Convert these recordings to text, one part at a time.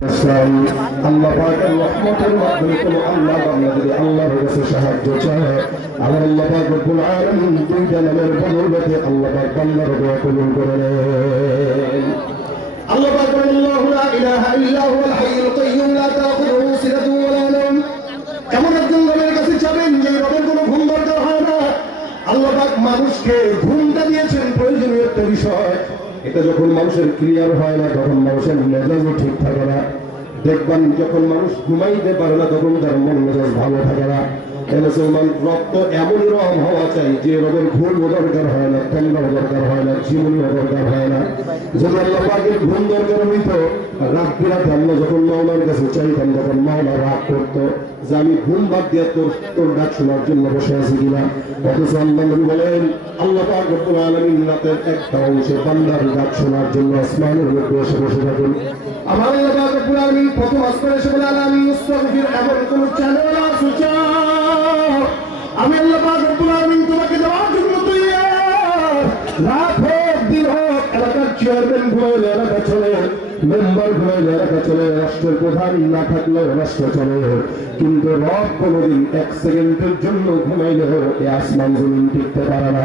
আল্লাহ পাকের রহমতের মাধ্যমে কোন আল্লাহ বান্দা যদি আল্লাহর কাছে সাহায্য চায়, আমার আল্লাহ পাক রব্বুল আলামিন দুইটা নামের বদৌলতে আল্লাহ পাক বান্দার দোয়া কবুল করে নেন। আল্লাহ পাক বলেন, আল্লাহু লা ইলাহা ইল্লা হুয়াল হাইয়ুল কাইয়্যুম লা তাখুযুহু সিনাতুন ওয়া লা নাওম। এমন একজন রবের কাছে যাবেন যে রবের কোনো ঘুম দরকার হয় না। আল্লাহ পাক মানুষকে ঘুমটা দিয়েছেন প্রয়োজনীয় একটা বিষয়। এটা যখন মানুষের ক্লিয়ার হয় না, তখন মানুষের মেজাজও ঠিক থাকে না। দেখবেন যখন মানুষ ঘুমাইতে পারে না, তখন তার মন মেজাজ ভালো থাকে না। মুসলমান রক্ত এমন রকম হওয়া চাই যে রবের ঘুমও দরকার হয় না, ঠান্ডাও দরকার হয় না, জীবনীও দরকার হয় না। যদি আল্লাহ পাকের ঘুম দরকার হইতো, রাত বিরাতে আমরা যখন মাওলার কাছে চাইতাম, তখন মাওলা রাগ করতো যে আমি ঘুম বাদ দিয়ে তোর ডাক শোনার জন্য বসে আছি কিনা। অথচ আল্লাহ নবী বলেন, আল্লাহ পাক রব্বুল আলামিন রাতের একটা অংশে বান্দার ডাক শোনার জন্য আসমানের মধ্যে এসে বসে থাকেন। আমার আল্লাহ পাক রব্বুল আলামিন প্রথম আসমানে এসে বলেন, আমি মুস্তাগফির, এমন কোন চ্যানেল আছে আমি আল্লাহ পাক রব্বুল আলামিন তোমাকে দেওয়ার জন্য তৈয়ার। রাত হোক দিন হোক, এলাকার চেয়ারম্যান ঘুমাইলে এলাকা চলে, মেম্বার ঘুমাইলে এলাকা চলে, রাষ্ট্রের প্রধান না থাকলেও রাষ্ট্র চলে, কিন্তু রব কোনদিন এক সেকেন্ডের জন্য ঘুমাইলেও এই আসমান জমিন টিকতে পারে না।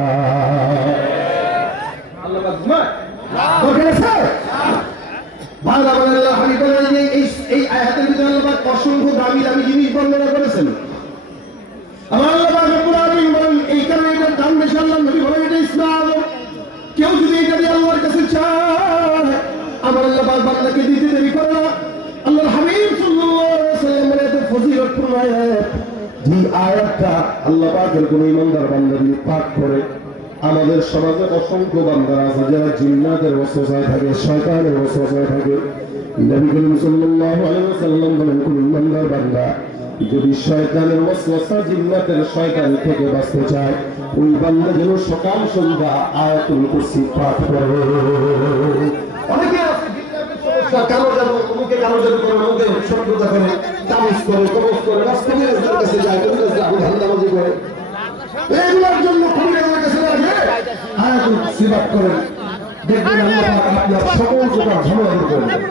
আল্লাহ পাক ঘুমায় এই আয়াতের ভিতরে আল্লাহ পাক অসংখ্য দামি দামি জিনিস বর্ণনা করেছেন। আমার আল্লাহ পাক রব্বুল আলামিন বলেন, এই কারণে এটার দাম বেশি। আল্লাহ নবী বলেন, এটা ইসলাম। কেউ যদি এটা দিয়ে আল্লাহর কাছে চায়, আমার আল্লাহ পাক বান্দাকে দিতে দেরি করে না। আল্লাহর হাবিব সাল্লাল্লাহু আলাইহি ওয়াসাল্লামের এত ফজিলতপূর্ণ আয়াত, যে আয়াতটা আল্লাহ পাকের কোন ইমানদার বান্দা যদি পাঠ করে, আমাদের সমাজে অসংখ্য বান্দা আছে যারা জিন্নাতের ওয়াসওয়াসায় থাকে, শয়তানের ওয়াসওয়াসায় থাকে। নবী করিম সাল্লাল্লাহু আলাইহি ওয়াসাল্লাম বলেন, কোন ইমানদার বান্দা যদি শয়তানের ওয়াসওয়াসা, জিন্নাতের শয়তান থেকে বাঁচতে চায়, ওই বান্দা যেন সকাল সন্ধ্যা আয়াতুল কুরসি পাঠ করে। অনেকে আছে জিন্নাতের সমস্যা, কারো যেন অমুকে কারো যেন করে, অমুকে শব্দতা করে, তাবিজ করে, কবজ করে, রাস্তায় কাছে যায়, ধান্দাবাজি করে। এগুলোর জন্য খুবই কাছে লাগে আয়াতুল কুরসি পাঠ করেন, দেখবেন আল্লাহ পাক আপনার সকল প্রকার ঝামেলা দূর করে দেন।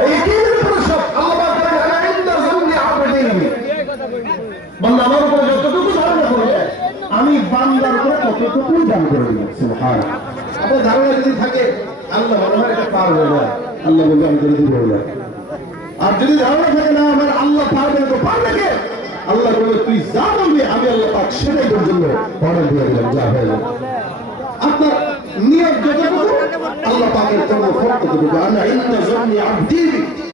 এই কি সব আল্লাহ পাক বান্দা আমার উপরে যতটুকু ধারণা করবে, আমি বান্দার উপরে ততটুকু দান করে দিব। সুবহানাল্লাহ। আপনার ধারণা যদি থাকে আল্লাহ মনে হয় এটা পারবে না, আল্লাহ বলবে আমি করে দিব না। আর যদি ধারণা থাকে না আমার আল্লাহ পারবে না, তো পারবে কে? আল্লাহ বলবে, তুই যা বলবি আমি আল্লাহ পাক সেটাই তোর জন্য অর্ডার দিয়ে দিলাম, যা হয়ে যাবে। আপনার নিয়ত যতটুকু আল্লাহ পাকের জন্য ফরজ ততটুকু। আনা ইন্না যান্নি আবদি